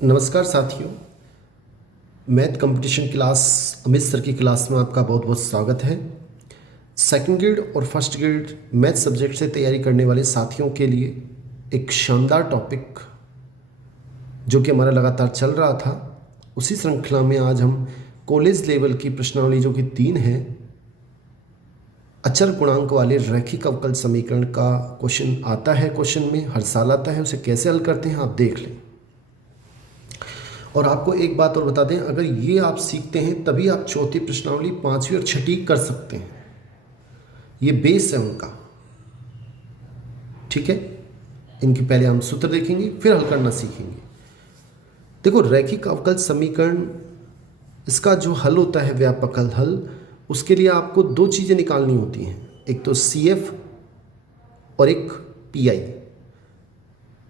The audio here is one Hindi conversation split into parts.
नमस्कार साथियों। Math competition class Amit sir की क्लास में आपका बहुत बहुत स्वागत है। सेकंड ग्रेड और फर्स्ट ग्रेड मैथ सब्जेक्ट से तैयारी करने वाले साथियों के लिए एक शानदार टॉपिक जो कि हमारा लगातार चल रहा था, उसी श्रृंखला में आज हम कॉलेज लेवल की प्रश्नावली जो कि 3 है, अचर गुणांक वाले रैखिक अवकल समीकरण का क्वेश्चन आता है। क्वेश्चन में हर साल आता है, उसे कैसे हल करते हैं आप देख लें। और आपको एक बात और बता दें, अगर ये आप सीखते हैं तभी आप चौथी प्रश्नावली, पांचवी और छठी कर सकते हैं। ये बेस है उनका, ठीक है। इनकी पहले हम सूत्र देखेंगे, फिर हल करना सीखेंगे। देखो, रैखिक अवकल समीकरण, इसका जो हल होता है व्यापक हल, उसके लिए आपको 2 चीज़ें निकालनी होती हैं, एक तो CF और एक PI।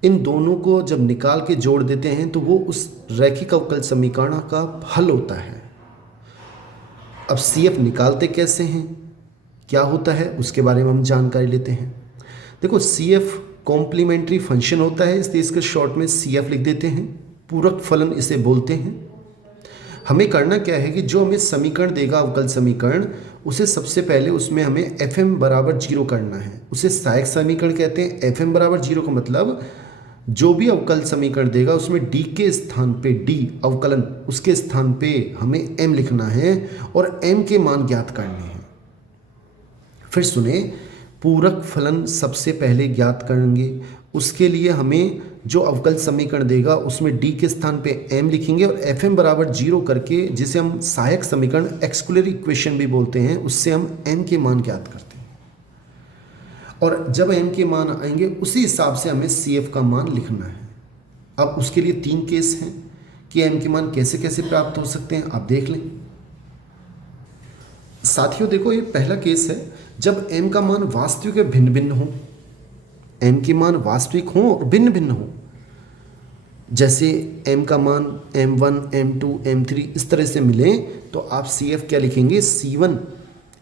इन दोनों को जब निकाल के जोड़ देते हैं तो वो उस रैखिक अवकल समीकरण का हल होता है। अब CF निकालते कैसे हैं, क्या होता है, उसके बारे में हम जानकारी लेते हैं। देखो, CF कॉम्प्लीमेंट्री फंक्शन होता है, इसलिए इसके शॉर्ट में CF लिख देते हैं। पूरक फलन इसे बोलते हैं। हमें करना क्या है कि जो हमें समीकरण देगा अवकल समीकरण, उसे सबसे पहले उसमें हमें FM बराबर 0 करना है। उसे सहायक समीकरण कहते हैं। FM बराबर 0 का मतलब जो भी अवकल समीकरण देगा उसमें D के स्थान पे, D अवकलन, उसके स्थान पे हमें M लिखना है और M के मान ज्ञात करने हैं। फिर सुने, पूरक फलन सबसे पहले ज्ञात करेंगे। उसके लिए हमें जो अवकल समीकरण देगा उसमें D के स्थान पे M लिखेंगे और FM बराबर 0 करके, जिसे हम सहायक समीकरण एक्सक्लूसिव इक्वेशन भी बोलते हैं, उससे हम M के मान ज्ञात करते हैं। और जब M के मान आएंगे उसी हिसाब से हमें CF का मान लिखना है। अब उसके लिए 3 केस हैं कि M के मान कैसे कैसे प्राप्त हो सकते हैं, आप देख लें। साथियों देखो, ये पहला केस है जब M का मान वास्तविक या भिन्न भिन्न हो। M के मान वास्तविक हो और भिन्न भिन्न हो। जैसे M का मान M1, M2, M3 इस तरह से मिले तो आप CF क्या लिखेंगे, C1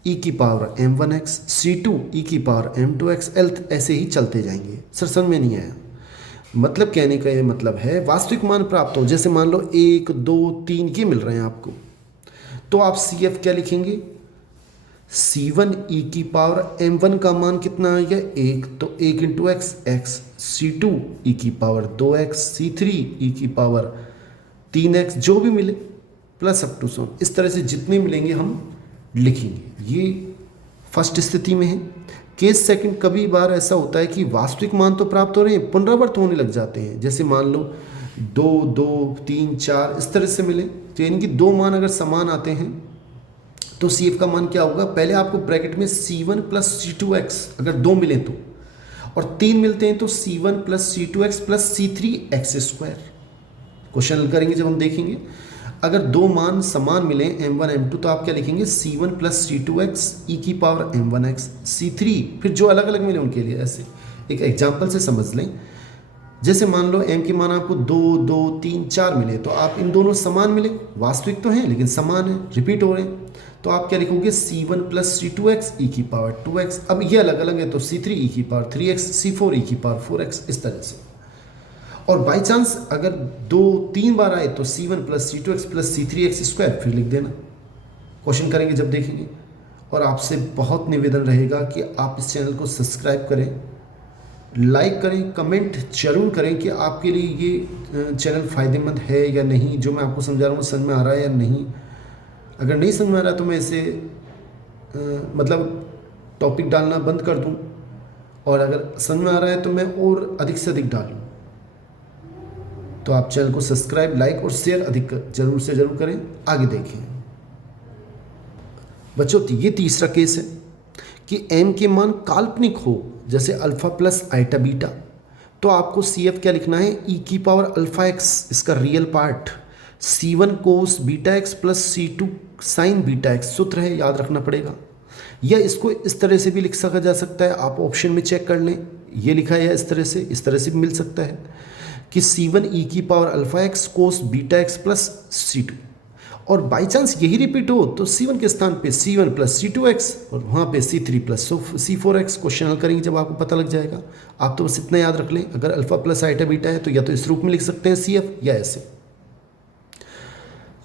e की पावर M1x, C2 e की पावर M2x, ऐसे ही चलते जाएंगे। सर समझ में नहीं आया? मतलब कहने का ये मतलब है वास्तविक मान प्राप्त हो। जैसे मान लो 1, 2, 3 ये मिल रहे हैं आपको, तो आप CF क्या लिखेंगे, C1 e की पावर M1 का मान कितना आ गया 1, तो 1 × x, C2 e की पावर 2x, C3 e की पावर 3x, जो भी मिले प्लस अप टू सो, इस तरह से जितने मिलेंगे हम लिखेंगे। ये फर्स्ट स्थिति में है। केस सेकंड, कभी बार ऐसा होता है कि वास्तविक मान तो प्राप्त हो रहे हैं, पुनरावर्त होने लग जाते हैं। जैसे मान लो 2, 2, 3, 4 इस तरह से मिले, तो इनकी 2 मान अगर समान आते हैं तो CF का मान क्या होगा, पहले आपको ब्रैकेट में C1 + C2x अगर 2 मिले तो, और 3 मिलते हैं तो C1 + C2x + C3x²। क्वेश्चन हल करेंगे जब हम देखेंगे। अगर 2 मान समान मिले M1, M2, तो आप क्या लिखेंगे, C1 + C2x e की पावर M1x, C3, फिर जो अलग अलग मिले उनके लिए। ऐसे एक एग्जांपल से समझ लें। जैसे मान लो M के मान आपको 2, 2, 3, 4 मिले, तो आप इन दोनों समान मिले, वास्तविक तो हैं लेकिन समान है, रिपीट हो रहे हैं, तो आप क्या लिखोगे, C1 + C2x e की पावर 2x। अब ये अलग अलग है तो C3 e की पावर 3x, C4 e की पावर 4x, इस तरह से। और बाई चांस अगर 2, 3 बार आए तो C1 + C2x + C3x², फिर लिख देना। क्वेश्चन करेंगे जब देखेंगे। और आपसे बहुत निवेदन रहेगा कि आप इस चैनल को सब्सक्राइब करें, लाइक करें, कमेंट जरूर करें कि आपके लिए ये चैनल फ़ायदेमंद है या नहीं, जो मैं आपको समझा रहा हूँ समझ में आ रहा है या नहीं। अगर नहीं समझ में आ रहा तो मैं इसे मतलब टॉपिक डालना बंद कर दूँ, और अगर समझ में आ रहा है तो मैं और अधिक से अधिक डालूँ। तो आप चैनल को सब्सक्राइब, लाइक और शेयर अधिक जरूर से जरूर करें। आगे देखें बच्चों, ये तीसरा केस है कि M के मान काल्पनिक हो, जैसे अल्फा प्लस आइटा बीटा, तो आपको CF क्या लिखना है, e की पावर αx, इसका real part, C1 cos βx + C2 sin βx, सूत्र है, याद रखना पड़ेगा। या इसको इस तरह से भी लिख सका जा सकता है, आप ऑप्शन में चेक कर लें, ये लिखा है इस तरह से भी मिल सकता है कि C1 e की power αx cos βx + C2, और बाई चांस यही रिपीट हो तो C1 के स्थान पे C1 + C2x और वहाँ पे C3 + C4x। क्वेश्चन हल करेंगे जब आपको पता लग जाएगा। आप तो बस इतना याद रख लें, अगर अल्फा प्लस आइटा बीटा है तो या तो इस रूप में लिख सकते हैं CF या ऐसे।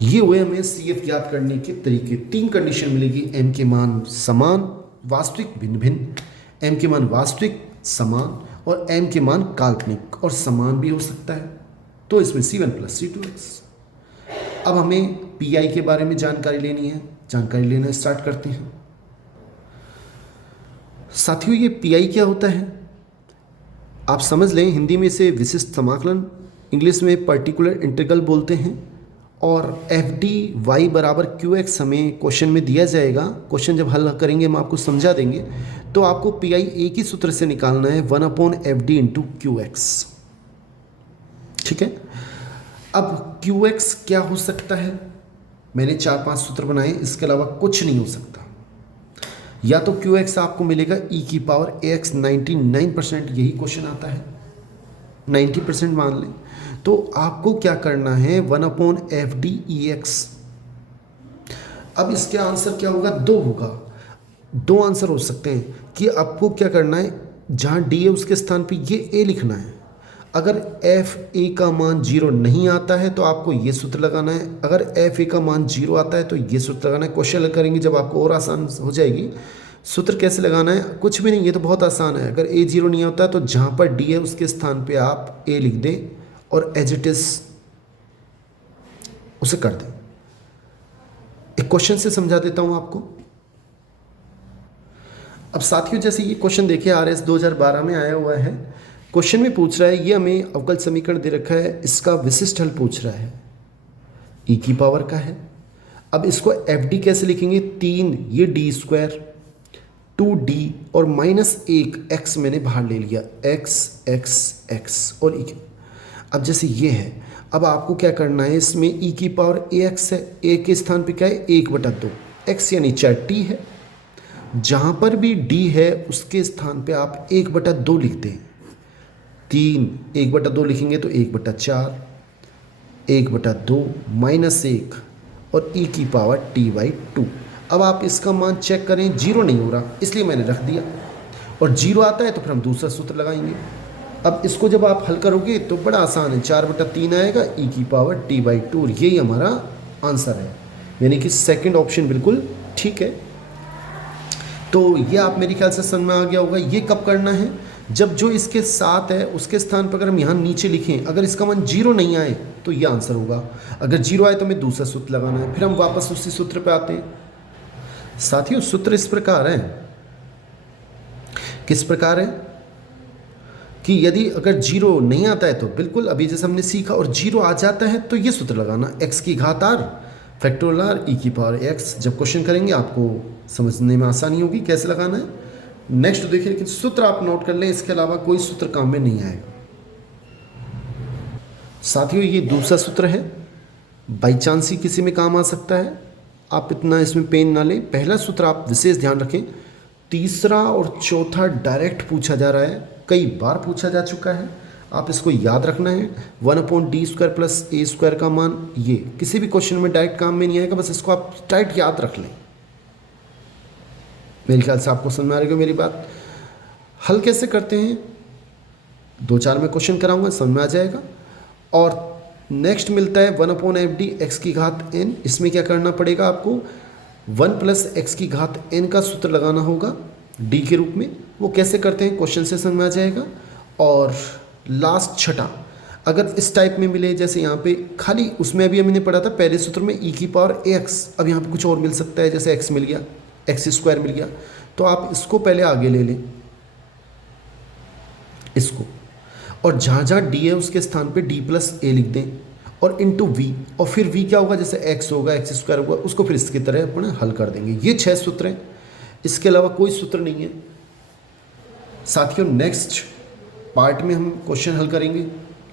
ये हुए हमें CF ज्ञात करने के तरीके। 3 कंडीशन मिलेगी, m के मान समान, वास्तविक, भिन्न भिन्न, m के मान वास्तविक, समान, और m के मान काल्पनिक और समान भी हो सकता है। तो इसमें C1 + C2x। अब हमें PI के बारे में जानकारी लेनी है, जानकारी लेना स्टार्ट करते हैं। साथियों, ये PI क्या होता है आप समझ लें। हिंदी में इसे विशिष्ट समाकलन, इंग्लिश में पर्टिकुलर इंटीग्रल बोलते हैं। और FD y बराबर QX हमें क्वेश्चन में दिया जाएगा। क्वेश्चन जब हल करेंगे हम आपको समझा देंगे। तो आपको PI एक ही सूत्र से निकालना है, 1/FD × QX। ठीक है। अब QX क्या हो सकता है, मैंने 4-5 सूत्र बनाए, इसके अलावा कुछ नहीं हो सकता। या तो QX आपको मिलेगा e⁴ax, 99% यही क्वेश्चन आता है, 90% मान लें। तो आपको क्या करना है, 1/FD(EX). अब इसके आंसर क्या होगा, 2 होगा। 2 आंसर हो सकते हैं कि आपको क्या करना है, जहाँ D है उसके स्थान पे ये A लिखना है। अगर FA का मान 0 नहीं आता है तो आपको ये सूत्र लगाना है। अगर FA का मान 0 आता है तो ये सूत्र लगाना है। क्वेश्चन करेंगे जब आपको और आसान हो जाएगी। सूत्र कैसे लगाना है, कुछ भी नहीं, ये तो बहुत आसान है। अगर A 0 नहीं होता तो जहाँ पर D है उसके स्थान पे आप A लिख दें और एज इट इज उसे कर दें। एक क्वेश्चन से समझा देता हूं आपको। अब साथियों, जैसे ये क्वेश्चन देखिए, RS 2012 में आया हुआ है। क्वेश्चन में पूछ रहा है, ये हमें अवकल समीकरण दे रखा है, इसका विशिष्ट हल पूछ रहा है, e⁴ का है। अब इसको FD कैसे लिखेंगे, 3 ये D², 2D और -1 x मैंने बाहर ले लिया, x और e। अब जैसे ये है, अब आपको क्या करना है, इसमें e⁴ax है, a के स्थान पे क्या है, 1/2, x यानी 4t है। जहाँ पर भी d है उसके स्थान पे आप 1/2 लिखते हैं। 3 1/2 लिखेंगे तो 1/4, 1/2 -1 और e⁴t/2। अब आप इसका मान चेक करें, 0 नहीं हो रहा, इसलिए मैंने रख दिया। और 0 आता है तो फिर हम दूसरा सूत्र लगाएंगे। अब इसको जब आप हल करोगे तो बड़ा आसान है, 4/3 आएगा, e⁴t/2, यही हमारा आंसर है। यानी कि सेकंड ऑप्शन बिल्कुल ठीक है। तो ये आप मेरे ख्याल से समझ में आ गया होगा। ये कब करना है, जब जो इसके साथ है उसके स्थान पर अगर हम यहाँ नीचे लिखें, अगर इसका मान 0 नहीं आए तो ये आंसर होगा। अगर 0 आए तो हमें दूसरा सूत्र लगाना है। फिर हम वापस उसी सूत्र पे आते हैं। साथियों, सूत्र इस प्रकार है, किस प्रकार है कि यदि अगर 0 नहीं आता है तो बिल्कुल अभी जैसे हमने सीखा, और 0 आ जाता है तो ये सूत्र लगाना, x⁴r फैक्टोरियल e⁴x। जब क्वेश्चन करेंगे आपको समझने में आसानी होगी कैसे लगाना है। नेक्स्ट देखिए, लेकिन सूत्र आप नोट कर लें, इसके अलावा कोई सूत्र काम में नहीं आएगा। साथियों, ये दूसरा सूत्र है, बाई चांस ही किसी में काम आ सकता है, आप इतना इसमें पेन ना लें। पहला सूत्र आप विशेष ध्यान रखें, तीसरा और चौथा डायरेक्ट पूछा जा रहा है, कई बार पूछा जा चुका है, आप इसको याद रखना है। 1/d² + a² का मान, ये किसी भी क्वेश्चन में डायरेक्ट काम में नहीं आएगा, बस इसको आप टाइट याद रख लें। मेरे ख्याल से आपको समझ में आ रही है मेरी बात। हल कैसे करते हैं, 2-4 में क्वेश्चन कराऊंगा, समझ में आ जाएगा। और नेक्स्ट मिलता है 1/FD x⁴n। इसमें क्या करना पड़ेगा, आपको 1 + x⁴n का सूत्र लगाना होगा d के रूप में। वो कैसे करते हैं क्वेश्चन से समझ में आ जाएगा। और लास्ट छठा, अगर इस टाइप में मिले, जैसे यहाँ पे खाली, उसमें अभी हमने पढ़ा था पहले सूत्र में e⁴ax, अब यहाँ पे कुछ और मिल सकता है, जैसे x मिल गया, x² मिल गया, तो आप इसको पहले आगे ले लें इसको, और जहाँ जहाँ d है उसके स्थान पे d + a लिख दें और इंटू v, और फिर v क्या होगा, जैसे x होगा, x² होगा, उसको फिर इसकी तरह अपने हल कर देंगे। ये 6 सूत्र हैं, इसके अलावा कोई सूत्र नहीं है। साथियों, नेक्स्ट पार्ट में हम क्वेश्चन हल करेंगे,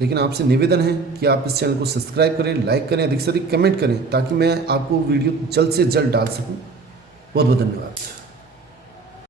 लेकिन आपसे निवेदन है कि आप इस चैनल को सब्सक्राइब करें, लाइक करें, अधिक से अधिक कमेंट करें, ताकि मैं आपको वीडियो जल्द से जल्द डाल सकूं। बहुत बहुत धन्यवाद।